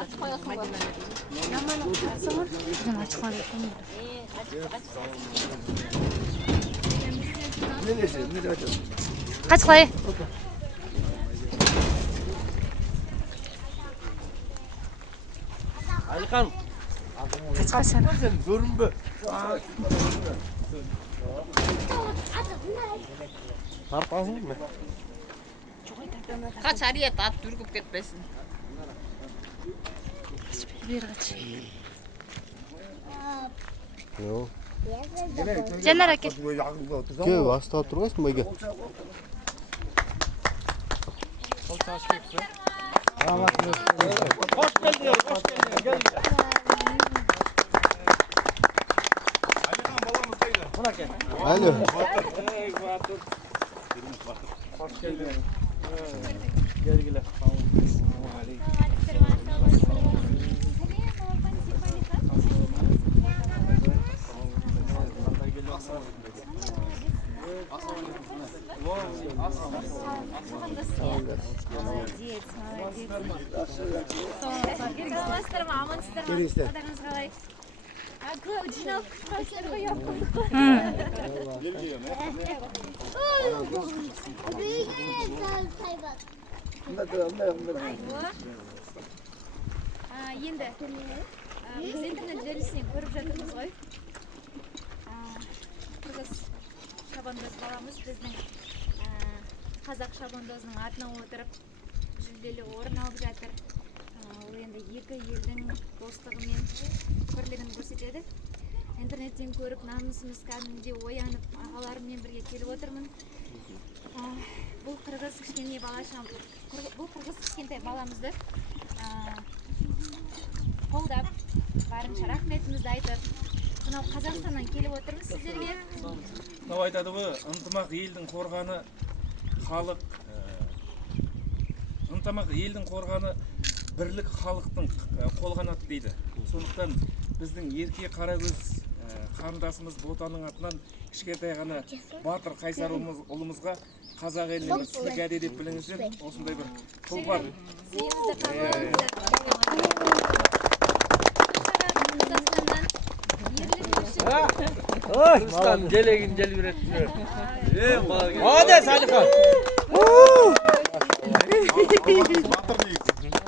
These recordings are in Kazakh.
Açık koyasın bak. Yamanlık kalsın mı? Bizim açık koyalım. Kaç koy? Aykan. Kaç sen? Görünme. Tarpansın mı? Kaç araya at dürküp ketmesin. Bir kaç. Yok. Cenner hareket. Gel hasta durmasın mı? Gel. Hoş geldin. Hoş geldin. Gel. Alo. Hoş geldin. Gel gel. Енді biz internet желісінен көріп жатырмыз ғой. Қырғыз шабандоз баламыз біздің қазақ шабандозының атынан отырып жүлделі орын алып жатыр. Ол енді екі елдің достығы мен бірлігін көрсетеді. Интернеттен көріп намысымыз кәдімгідей оянып ағаларыммен бірге келіп отырмын. Бұл қырғыз кішкентай балаша, бұл қырғыз кішкентай баламызды қолдап, барынша рахметімізді айтып, мынау Қазақстаннан келіп отырмыз сіздерге. Мынау айтады ғой, ынтымақ елдің қорғаны, халық, ынтымақ елдің қорғаны, бірлік халықтың қолғанаты дейді. Сондықтан біздің ерке қарагөз қарындасымыз Ботаның атынан кішкентай ғана батыр қайсар ұлымызға қазақ елінен сілкәде деп біліңіздер, осындай бір тұлпар. Ой, желегin gel üretmiyor. Hadi Salika.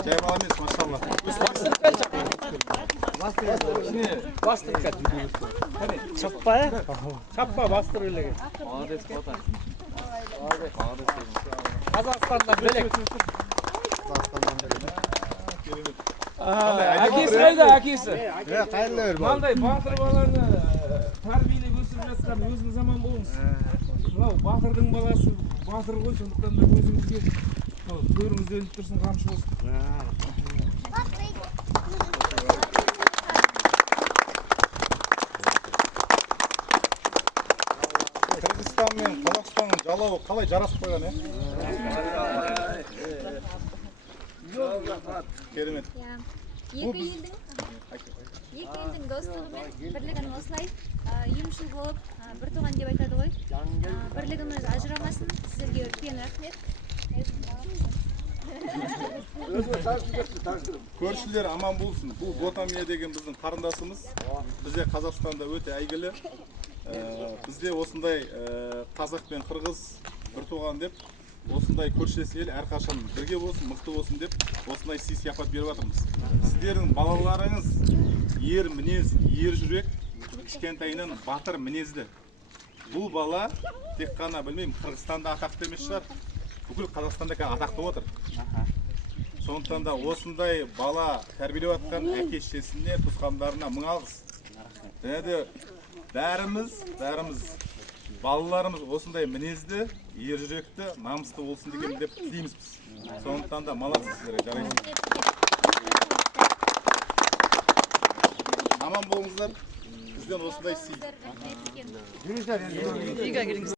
Cevabınız maşallah. Bastır kaç. Hadi çappa ya. Çappa bastır öyle. Ades kota. Ades. Kazakistan'da böyle. Akisi neydi akisi? Ya hayırlı ver bana. Мынандай батыр баланы тәрбиелеп өсіріп жатқан өзің заман болыңыз. Мынау батырдың баласы батыр ғой, сондықтан да өзіңізге көріңізді іліп тұрсын, қамшы болсын. Kırgızistan мен Қазақстанның жалауы қалай жарасып қойған, Керемет. Екі елдің достығы мен бірлігін осылай емшіл болып бір туған деп айтады ғой. Бірлігіміз ажырамасын. Сіздерге үлкен рахмет. Көршілер аман болсын. Бұл Ботамия деген біздің қарындасымыз. Бізде Қазақстанда өте әйгілі. Бізде осындай қазақ пен қырғыз бір туған деп, осындай көршілес ел әрқашан бірге болсын, мықты болсын деп, осындай сый сияпат беріп жатырмыз. Сіздердің балаларыңыз ер мінез, ер жүрек, кішкентайынан батыр мінезді. Бұл бала тек қана білмеймін, Қырғызстанда атақты емес шығар, бүкіл Қазақстанда атақты отыр. Сондықтан да осындай бала тәрбиелеп жатқан әке-шешесіне, туысқандарына мың алғыс. Және де бәріміз балаларымыз осындай мінезді, ер жүректі, намысты болсын деген деп тілейміз біз. Сондықтан да молодцы сіздер, жарайсыздар. Аман болыңыздар. Бізден осындай сый.